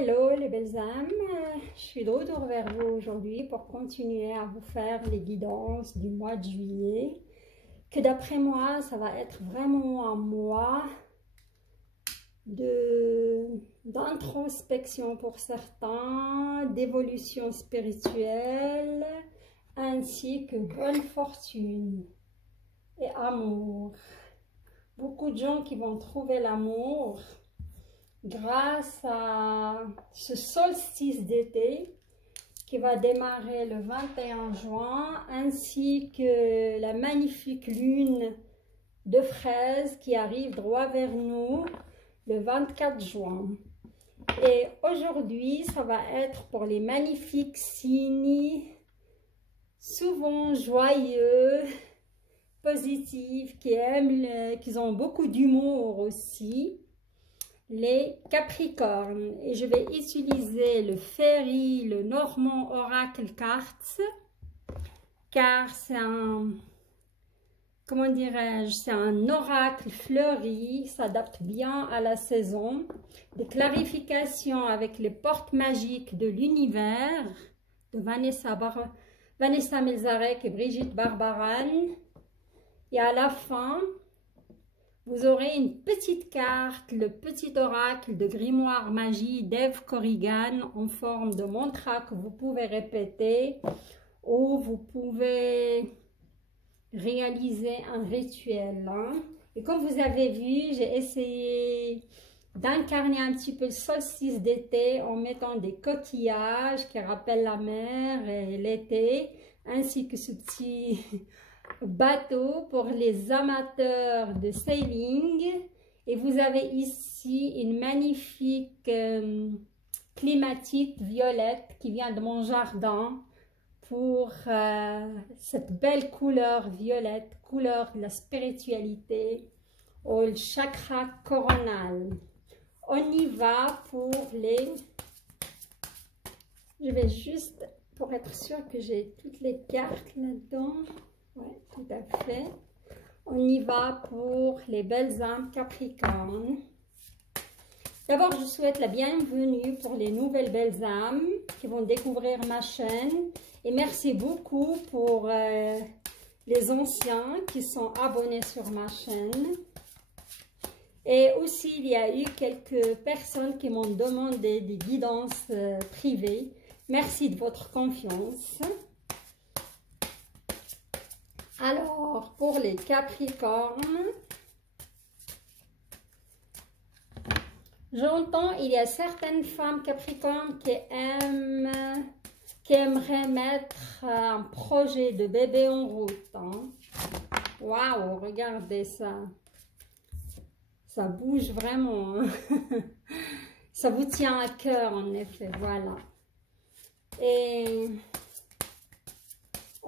Hello les belles âmes, je suis de retour vers vous aujourd'hui pour continuer à vous faire les guidances du mois de juillet, que d'après moi ça va être vraiment un mois d'introspection pour certains, d'évolution spirituelle, ainsi que bonne fortune et amour. Beaucoup de gens qui vont trouver l'amour grâce à ce solstice d'été qui va démarrer le 21 juin, ainsi que la magnifique lune de fraise qui arrive droit vers nous le 24 juin. Et aujourd'hui, ça va être pour les magnifiques signes, souvent joyeux, positifs, qui aiment, qui ont beaucoup d'humour aussi, les Capricornes. Et je vais utiliser le Fairy, le Normand Oracle Cards, car c'est un, comment dirais-je, c'est un oracle fleuri, s'adapte bien à la saison, des clarifications avec les portes magiques de l'univers de Vanessa Melzarek et Brigitte Barbaran. Et à la fin, vous aurez une petite carte, le petit oracle de grimoire magie d'Eve Corrigan en forme de mantra que vous pouvez répéter ou vous pouvez réaliser un rituel. Et comme vous avez vu, j'ai essayé d'incarner un petit peu le solstice d'été en mettant des coquillages qui rappellent la mer et l'été, ainsi que ce petit bateau pour les amateurs de sailing. Et vous avez ici une magnifique climatite violette qui vient de mon jardin pour cette belle couleur violette, couleur de la spiritualité, au chakra coronal. On y va pour les... Je vais juste, pour être sûr que j'ai toutes les cartes là-dedans. Oui, tout à fait. On y va pour les belles âmes Capricorne. D'abord, je souhaite la bienvenue pour les nouvelles belles âmes qui vont découvrir ma chaîne. Et merci beaucoup pour les anciens qui sont abonnés sur ma chaîne. Et aussi, il y a eu quelques personnes qui m'ont demandé des guidances privées. Merci de votre confiance. Alors, pour les Capricornes, j'entends, il y a certaines femmes Capricornes qui aimeraient mettre un projet de bébé en route. Waouh, regardez ça. Ça bouge vraiment. Ça vous tient à cœur, en effet, voilà. Et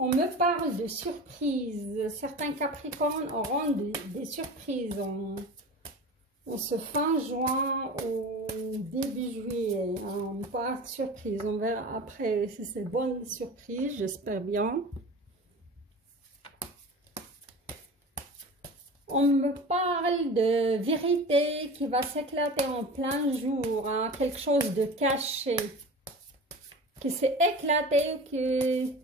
on me parle de surprises. Certains Capricornes auront des surprises en ce fin juin ou début juillet. On me parle de surprises. On verra après si c'est bonne surprise, j'espère bien. On me parle de vérité qui va s'éclater en plein jour, quelque chose de caché, qui s'est éclaté ou qui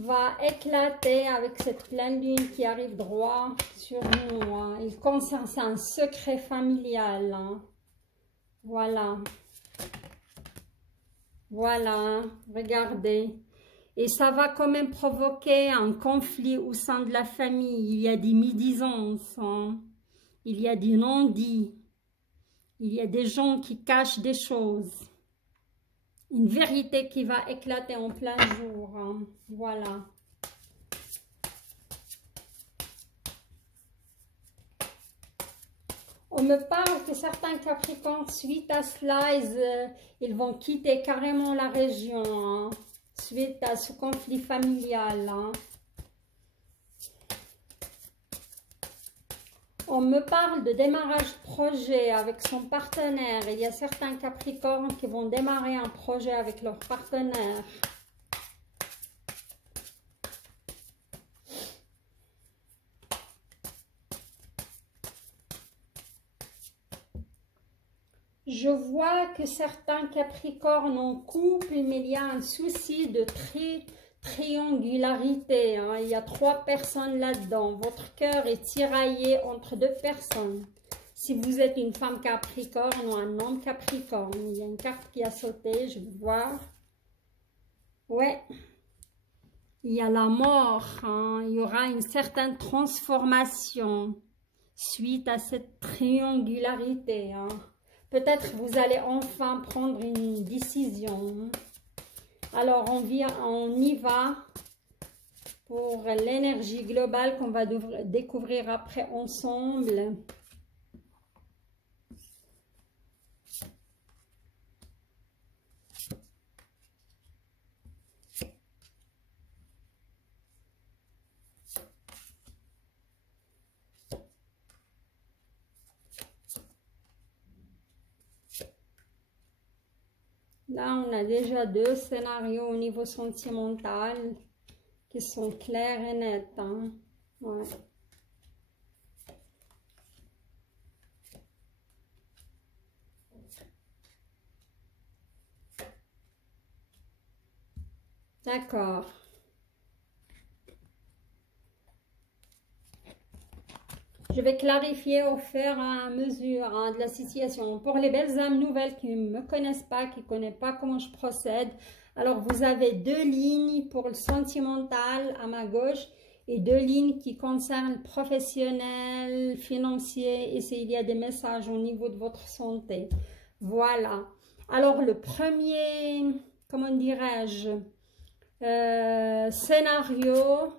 va éclater avec cette pleine lune qui arrive droit sur nous. Il concerne, c'est un secret familial. Voilà. Voilà, regardez. Et ça va quand même provoquer un conflit au sein de la famille. Il y a des médisances, il y a des non-dits, il y a des gens qui cachent des choses. Une vérité qui va éclater en plein jour. Voilà. On me parle que certains Capricornes, suite à cela, ils vont quitter carrément la région. Suite à ce conflit familial. On me parle de démarrage de projet avec son partenaire. Il y a certains Capricornes qui vont démarrer un projet avec leur partenaire. Je vois que certains Capricornes en couple, mais il y a un souci de triangularité. Hein. Il y a 3 personnes là-dedans. Votre cœur est tiraillé entre 2 personnes. Si vous êtes une femme Capricorne ou un homme Capricorne, il y a une carte qui a sauté, je vais voir. Ouais, il y a la mort. Hein. Il y aura une certaine transformation suite à cette triangularité. Hein. Peut-être vous allez enfin prendre une décision. Alors, on y va pour l'énergie globale qu'on va découvrir après ensemble. Là, on a déjà 2 scénarios au niveau sentimental qui sont clairs et nets. Hein? Ouais. D'accord. Je vais clarifier au fur et à mesure hein, de la situation. Pour les belles âmes nouvelles qui ne me connaissent pas, qui ne connaissent pas comment je procède, alors vous avez 2 lignes pour le sentimental à ma gauche et 2 lignes qui concernent le professionnel, financier, et il y a des messages au niveau de votre santé. Voilà. Alors le premier, comment dirais-je, scénario,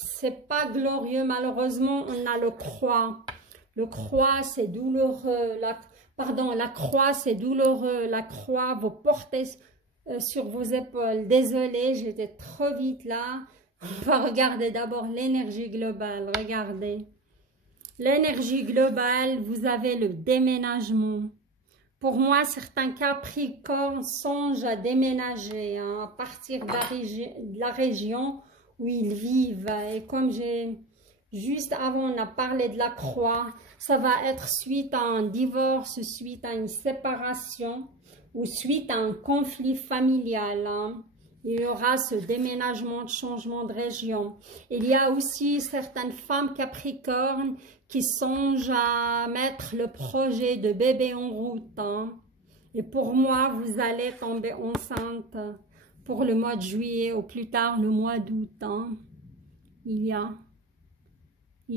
c'est pas glorieux, malheureusement. On a le croix. Le croix, c'est douloureux. La croix, c'est douloureux. La croix, vous portez sur vos épaules. Désolée, j'étais trop vite là. On va regarder d'abord l'énergie globale. Regardez. L'énergie globale, vous avez le déménagement. Pour moi, certains Capricornes songent à déménager hein, à partir de la région où ils vivent. Et comme juste avant, on a parlé de la croix, ça va être suite à un divorce, suite à une séparation ou suite à un conflit familial. Hein. Il y aura ce déménagement, de changement de région. Il y a aussi certaines femmes Capricornes qui songent à mettre le projet de bébé en route. Hein. Et pour moi, vous allez tomber enceinte pour le mois de juillet ou plus tard le mois d'août. Hein. Il y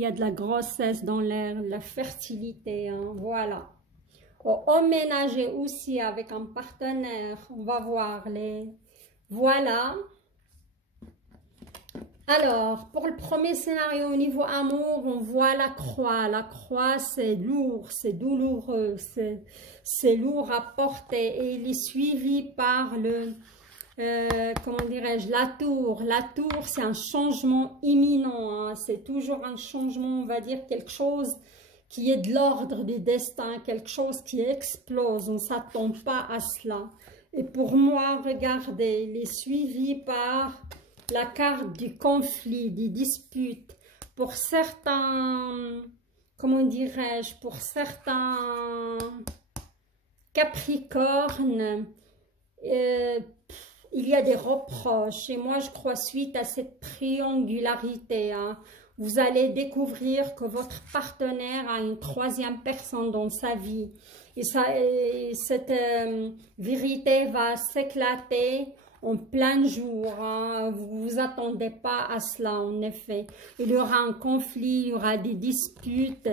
a de la grossesse dans l'air, la fertilité. Hein. Voilà. Emménager aussi avec un partenaire. On va voir les... Voilà. Alors, pour le premier scénario au niveau amour, on voit la croix. La croix, c'est lourd, c'est douloureux, c'est lourd à porter. Et il est suivi par le, comment dirais-je, la tour. La tour, c'est un changement imminent. Hein. C'est toujours un changement, on va dire, quelque chose qui est de l'ordre du destin, quelque chose qui explose. On ne s'attend pas à cela. Et pour moi, regardez, il est suivi par la carte du conflit, des disputes. Pour certains, comment dirais-je, pour certains Capricornes, il y a des reproches. Et moi, je crois, suite à cette triangularité, hein, vous allez découvrir que votre partenaire a une 3e personne dans sa vie. Et cette vérité va s'éclater en plein jour. Hein. Vous ne vous attendez pas à cela, en effet. Il y aura un conflit, il y aura des disputes.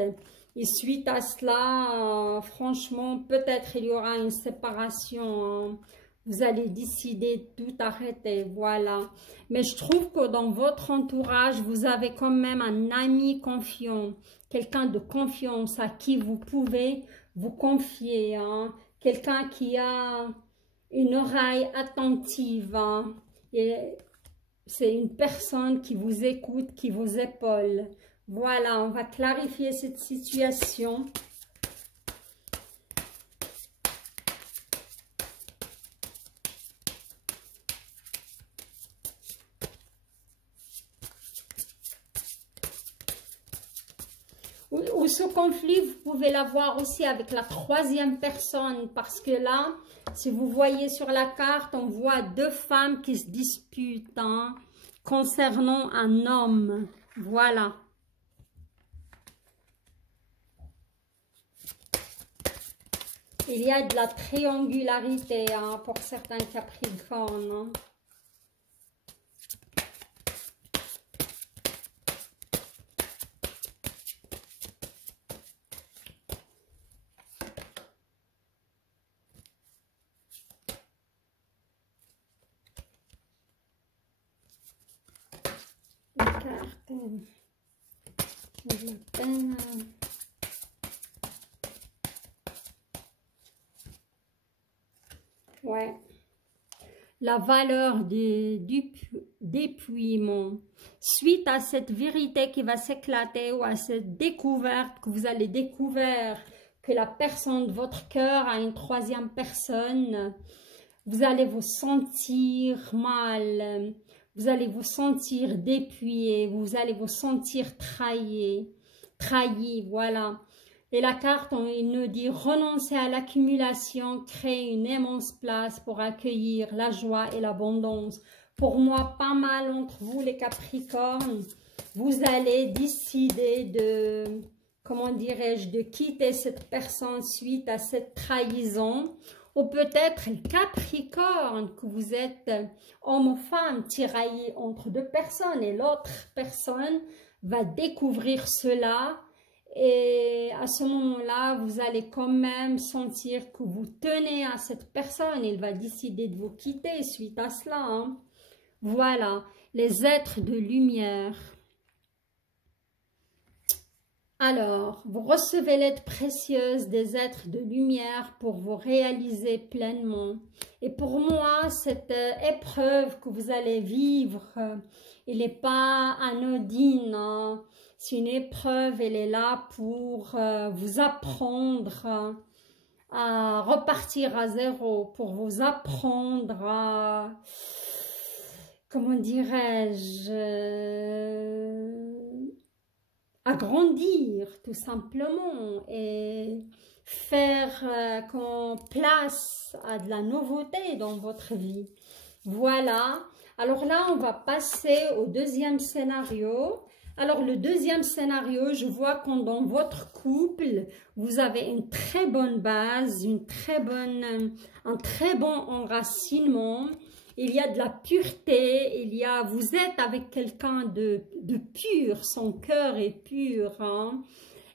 Et suite à cela, franchement, peut-être il y aura une séparation. Hein. Vous allez décider de tout arrêter, voilà. Mais je trouve que dans votre entourage, vous avez quand même un ami confiant, quelqu'un de confiance à qui vous pouvez vous confier. Hein. Quelqu'un qui a une oreille attentive. Hein. C'est une personne qui vous écoute, qui vous épaule. Voilà, on va clarifier cette situation. Ou ce conflit, vous pouvez l'avoir aussi avec la troisième personne, parce que là, si vous voyez sur la carte, on voit deux femmes qui se disputent hein, concernant un homme. Voilà. Il y a de la triangularité hein, pour certains Capricornes. Hein. Ouais. La valeur du dépouillement. Suite à cette vérité qui va s'éclater ou à cette découverte que vous allez découvrir que la personne de votre cœur a une troisième personne, vous allez vous sentir mal. Vous allez vous sentir dépouillé, vous allez vous sentir trahi, voilà. Et la carte, il nous dit renoncer à l'accumulation, créer une immense place pour accueillir la joie et l'abondance. Pour moi, pas mal entre vous les Capricornes, vous allez décider de, comment dirais-je, de quitter cette personne suite à cette trahison. Ou peut-être Capricorne, que vous êtes homme ou femme tiraillé entre deux personnes et l'autre personne va découvrir cela et à ce moment-là, vous allez quand même sentir que vous tenez à cette personne. Il va décider de vous quitter suite à cela. Hein. Voilà, les êtres de lumière. Alors, vous recevez l'aide précieuse des êtres de lumière pour vous réaliser pleinement. Et pour moi, cette épreuve que vous allez vivre, elle n'est pas anodine. Hein. C'est une épreuve, elle est là pour vous apprendre à repartir à zéro, pour vous apprendre à, comment dirais-je, à grandir tout simplement et faire qu'on place à de la nouveauté dans votre vie. Voilà, alors là on va passer au deuxième scénario. Alors le deuxième scénario, je vois que dans votre couple, vous avez une très bonne base, un très bon enracinement. Il y a de la pureté, vous êtes avec quelqu'un de pur, son cœur est pur. Hein,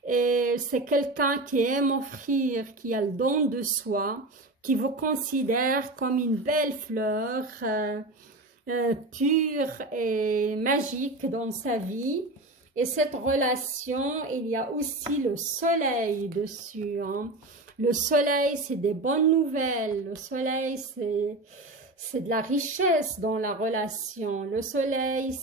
et c'est quelqu'un qui aime offrir, qui a le don de soi, qui vous considère comme une belle fleur, pure et magique dans sa vie. Et cette relation, il y a aussi le soleil dessus. Hein. Le soleil, c'est des bonnes nouvelles. Le soleil, c'est de la richesse dans la relation. Le soleil,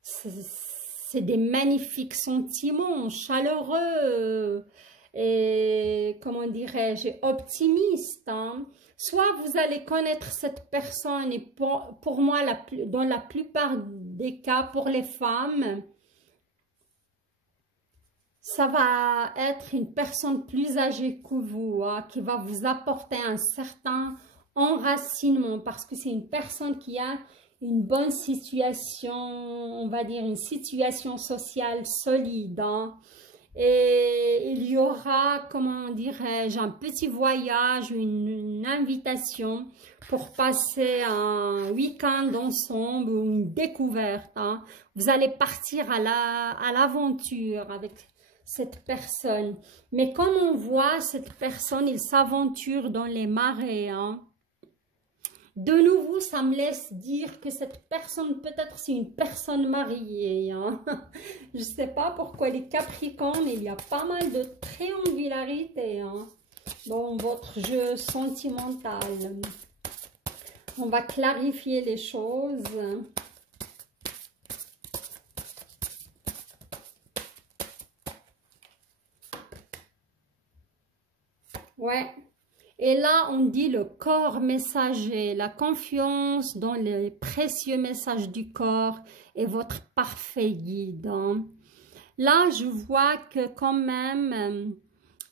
c'est des magnifiques sentiments, chaleureux et, comment dirais-je, optimistes. Hein. Soit vous allez connaître cette personne et pour moi, dans la plupart des cas, pour les femmes, ça va être une personne plus âgée que vous, hein, qui va vous apporter un certain enracinement parce que c'est une personne qui a une bonne situation, on va dire une situation sociale solide. Hein. Et il y aura, comment dirais-je, un petit voyage, une invitation pour passer un week-end ensemble ou une découverte. Hein. Vous allez partir à l'aventure avec cette personne. Mais comme on voit, cette personne, il s'aventure dans les marais. Hein. De nouveau, ça me laisse dire que cette personne, peut-être c'est une personne mariée. Hein. Je ne sais pas pourquoi les Capricornes, il y a pas mal de triangularité hein, dans votre jeu sentimental. On va clarifier les choses. Ouais. Et là, on dit le corps messager, la confiance dans les précieux messages du corps est votre parfait guide. Hein. Là, je vois que quand même,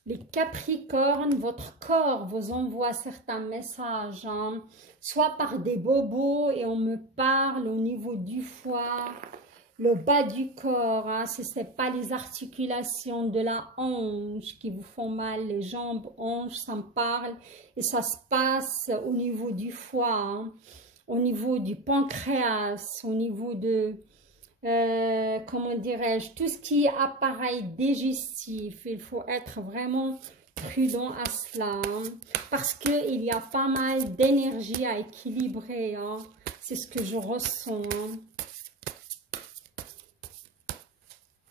les Capricornes, votre corps vous envoie certains messages, hein, soit par des bobos et on me parle au niveau du foie, le bas du corps, hein, ce n'est pas les articulations de la hanche qui vous font mal, les jambes, hanches, ça me parle, et ça se passe au niveau du foie, hein, au niveau du pancréas, au niveau de, comment dirais-je, tout ce qui est appareil digestif. Il faut être vraiment prudent à cela, hein, parce qu'il y a pas mal d'énergie à équilibrer, hein, c'est ce que je ressens, hein.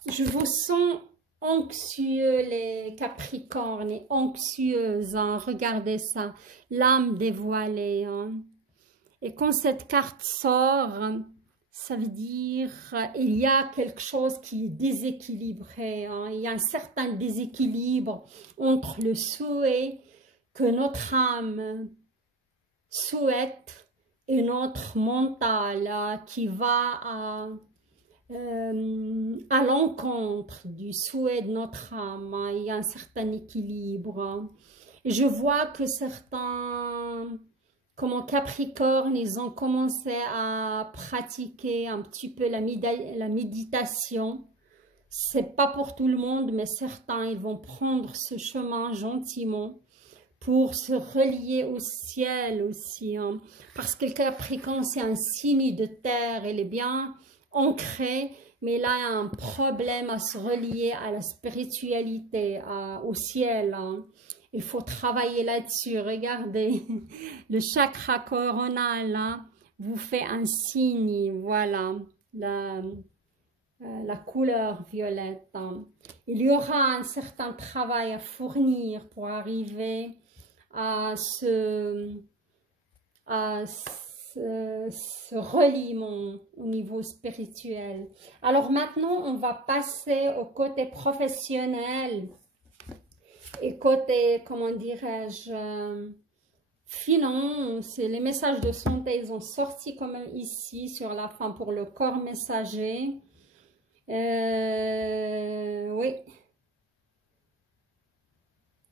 Je vous sens anxieux les Capricornes et anxieuses, hein. Regardez ça, l'âme dévoilée, hein. Et quand cette carte sort, ça veut dire il y a quelque chose qui est déséquilibré, hein. Il y a un certain déséquilibre entre le souhait que notre âme souhaite et notre mental qui va à l'encontre du souhait de notre âme, hein. Il y a un certain équilibre, hein. Et je vois que certains, comme en Capricorne, ils ont commencé à pratiquer un petit peu la méditation. C'est pas pour tout le monde, mais certains, ils vont prendre ce chemin gentiment pour se relier au ciel aussi, hein. Parce que le Capricorne, c'est un signe de terre, il est bien ancré, mais là, il y a un problème à se relier à la spiritualité, au ciel, hein. Il faut travailler là-dessus. Regardez, le chakra coronal, hein, vous fait un signe, voilà, la couleur violette, hein. Il y aura un certain travail à fournir pour arriver à ce reliement au niveau spirituel. Alors maintenant, on va passer au côté professionnel et côté, comment dirais-je, finance. Les messages de santé, ils ont sorti quand même ici sur la fin pour le corps messager. Oui.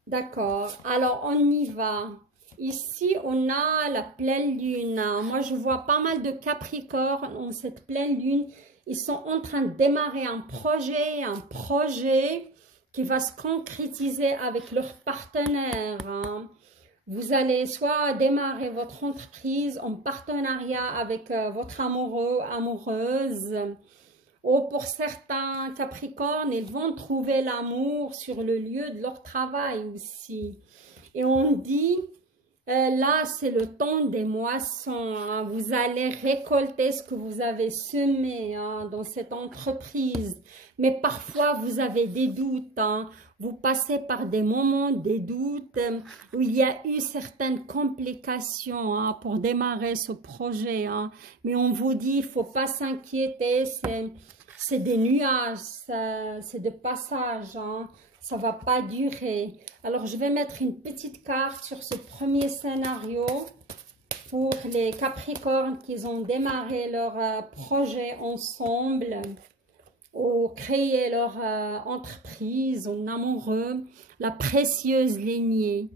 D'accord. Alors, on y va. Ici, on a la pleine lune. Moi, je vois pas mal de Capricornes en cette pleine lune. Ils sont en train de démarrer un projet qui va se concrétiser avec leur partenaire, hein. Vous allez soit démarrer votre entreprise en partenariat avec votre amoureux, amoureuse, ou pour certains Capricornes, ils vont trouver l'amour sur le lieu de leur travail aussi. Et on dit, là, c'est le temps des moissons, hein. Vous allez récolter ce que vous avez semé, hein, dans cette entreprise. Mais parfois, vous avez des doutes, hein. Vous passez par des moments, des doutes, où il y a eu certaines complications, hein, pour démarrer ce projet, hein. Mais on vous dit, il ne faut pas s'inquiéter, c'est des nuages, c'est de passage, hein. Ça ne va pas durer. Alors, je vais mettre une petite carte sur ce premier scénario pour les Capricornes qui ont démarré leur projet ensemble ou créé leur entreprise en amoureux, la précieuse lignée.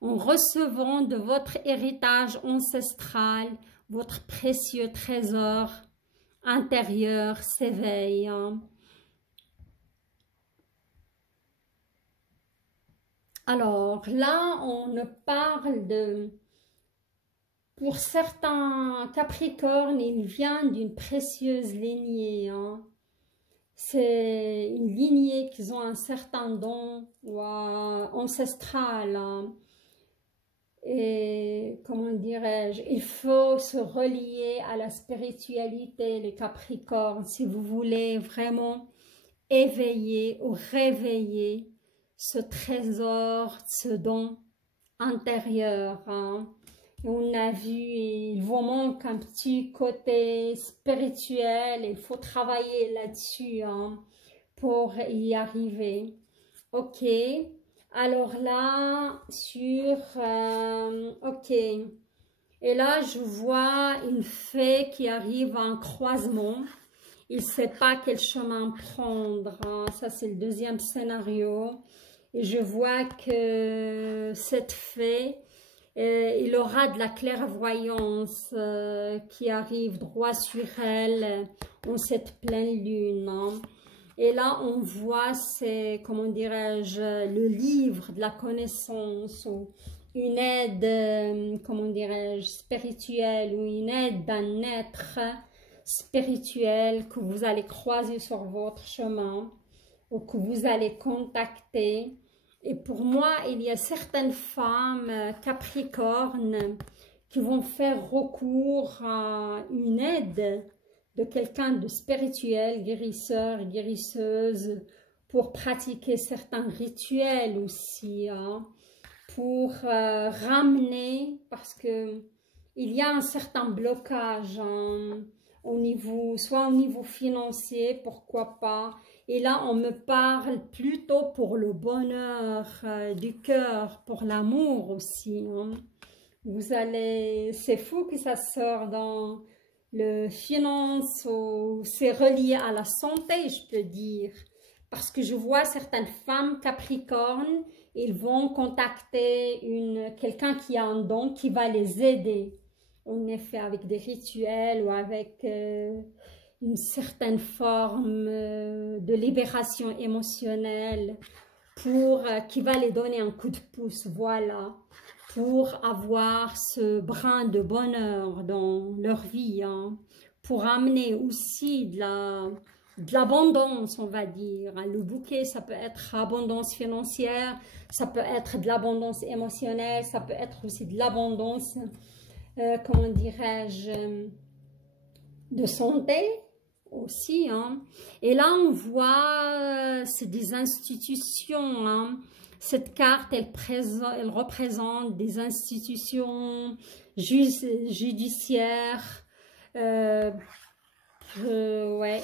En recevant de votre héritage ancestral, votre précieux trésor intérieur s'éveille, hein. Alors là, on parle de, pour certains Capricornes, il vient d'une précieuse lignée, hein. C'est une lignée qui ont un certain don ancestral, hein. Et comment dirais-je, il faut se relier à la spiritualité, les Capricornes, si vous voulez vraiment éveiller ou réveiller ce trésor, ce don intérieur, hein. On a vu, il vous manque un petit côté spirituel, il faut travailler là-dessus, hein, pour y arriver. Ok, alors là, ok, et là je vois une fée qui arrive à un croisement. il ne sait pas quel chemin prendre, hein. Ça, c'est le deuxième scénario. Et je vois que cette fée, il aura de la clairvoyance qui arrive droit sur elle en cette pleine lune, hein. Et là, on voit, c'est, comment dirais-je, le livre de la connaissance ou une aide, comment dirais-je, spirituelle ou une aide d'un être spirituel que vous allez croiser sur votre chemin ou que vous allez contacter. Et pour moi, il y a certaines femmes capricornes qui vont faire recours à une aide de quelqu'un de spirituel, guérisseur, guérisseuse, pour pratiquer certains rituels aussi, hein, pour ramener, parce que il y a un certain blocage, hein, au niveau, soit au niveau financier, pourquoi pas. Et là, on me parle plutôt pour le bonheur du cœur, pour l'amour aussi, hein. Vous allez, c'est fou que ça sort dans le finance ou c'est relié à la santé, je peux dire. Parce que je vois certaines femmes capricornes, ils vont contacter quelqu'un qui a un don qui va les aider. En effet, avec des rituels ou avec une certaine forme de libération émotionnelle pour qui va les donner un coup de pouce, voilà, pour avoir ce brin de bonheur dans leur vie, hein, pour amener aussi de l'abondance, on va dire. Le bouquet, ça peut être abondance financière, ça peut être de l'abondance émotionnelle, ça peut être aussi de l'abondance, comment dirais-je, de santé aussi, hein. Et là, on voit, c'est des institutions, hein. Cette carte, elle représente des institutions judiciaires, ouais,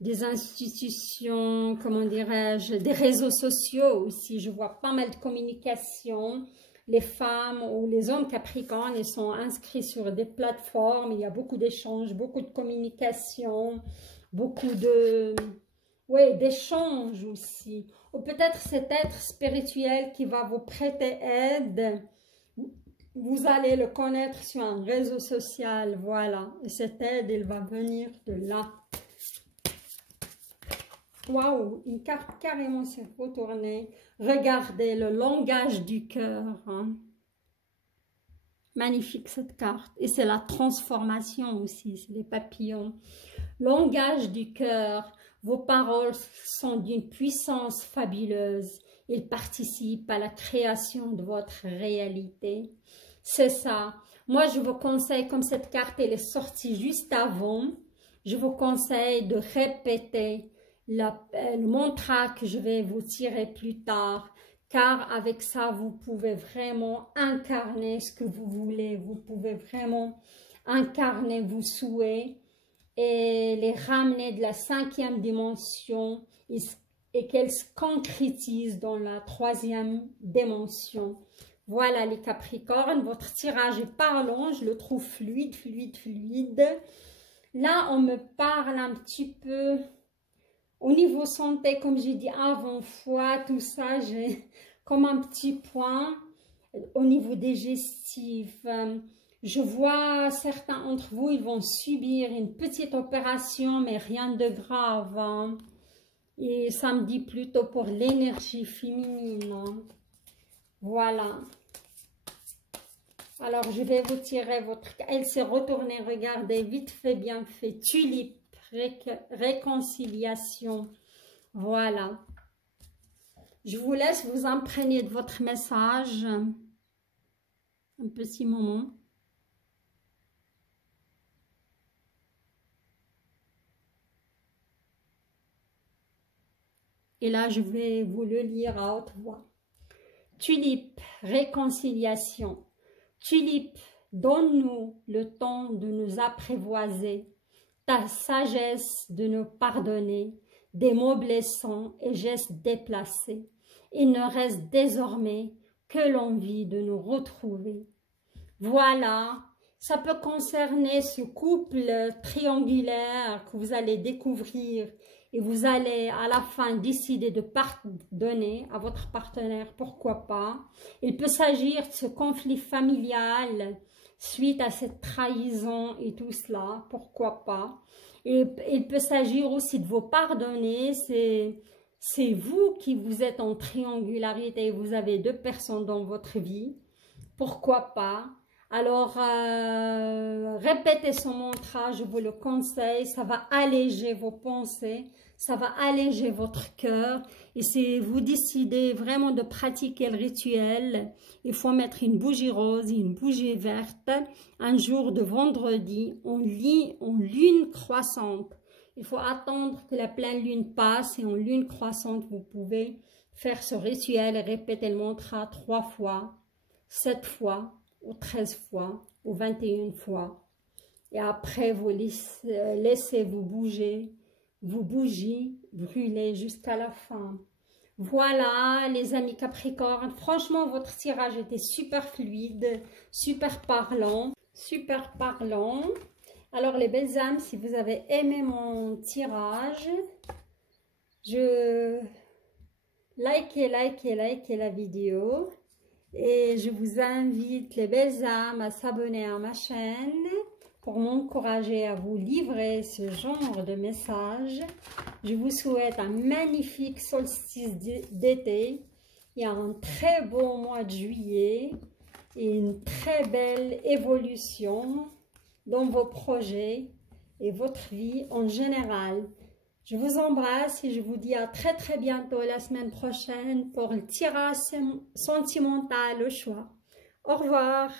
des institutions, comment dirais-je, des réseaux sociaux aussi. Je vois pas mal de communication. Les femmes ou les hommes capricornes, ils sont inscrits sur des plateformes. Il y a beaucoup d'échanges, beaucoup de communication, beaucoup de, ouais, d'échanges aussi. Ou peut-être cet être spirituel qui va vous prêter aide. Vous allez le connaître sur un réseau social, voilà. Et cette aide, elle va venir de là. Waouh, une carte carrément s'est retournée. Regardez le langage du cœur, hein. Magnifique cette carte. Et c'est la transformation aussi, c'est les papillons. Langage du cœur. Vos paroles sont d'une puissance fabuleuse. Ils participent à la création de votre réalité. C'est ça. Moi, je vous conseille, comme cette carte elle est sortie juste avant, je vous conseille de répéter le mantra que je vais vous tirer plus tard, car avec ça, vous pouvez vraiment incarner ce que vous voulez. Vous pouvez vraiment incarner vos souhaits et les ramener de la 5e dimension et qu'elles se concrétisent dans la 3e dimension. Voilà les Capricornes, votre tirage est parlant, je le trouve fluide, fluide, fluide. Là, on me parle un petit peu au niveau santé, comme j'ai dit avant, foie, tout ça, j'ai comme un petit point au niveau digestif. Je vois certains d'entre vous, ils vont subir une petite opération, mais rien de grave, hein. Et ça me dit plutôt pour l'énergie féminine, hein. Voilà. Alors, je vais vous tirer votre... Elle s'est retournée, regardez, vite fait, bien fait. Tulipe, réconciliation. Voilà. Je vous laisse vous imprégner de votre message. Un petit moment. Et là, je vais vous le lire à haute voix. Tulipe, réconciliation. Tulipe, donne-nous le temps de nous apprivoiser, ta sagesse de nous pardonner, des mots blessants et gestes déplacés. Il ne reste désormais que l'envie de nous retrouver. Voilà, Ça peut concerner ce couple triangulaire que vous allez découvrir et vous allez à la fin décider de pardonner à votre partenaire, pourquoi pas. Il peut s'agir de ce conflit familial suite à cette trahison et tout cela, pourquoi pas. Et il peut s'agir aussi de vous pardonner, c'est vous qui vous êtes en triangularité et vous avez deux personnes dans votre vie, pourquoi pas. Alors, répétez son mantra, je vous le conseille, ça va alléger vos pensées, ça va alléger votre cœur. Et si vous décidez vraiment de pratiquer le rituel, il faut mettre une bougie rose et une bougie verte un jour de vendredi en lune croissante. Il faut attendre que la pleine lune passe et en lune croissante, vous pouvez faire ce rituel et répéter le mantra 3 fois, 7 fois, ou 13 fois, ou 21 fois. Et après, vous laissez vos bougies brûler jusqu'à la fin. Voilà, les amis Capricorne. Franchement, votre tirage était super fluide, super parlant, super parlant. Alors, les belles âmes, si vous avez aimé mon tirage, likez la vidéo. Et je vous invite, les belles âmes, à s'abonner à ma chaîne pour m'encourager à vous livrer ce genre de messages. Je vous souhaite un magnifique solstice d'été et un très beau mois de juillet et une très belle évolution dans vos projets et votre vie en général. Je vous embrasse et je vous dis à très bientôt la semaine prochaine pour le tirage sentimental au choix. Au revoir.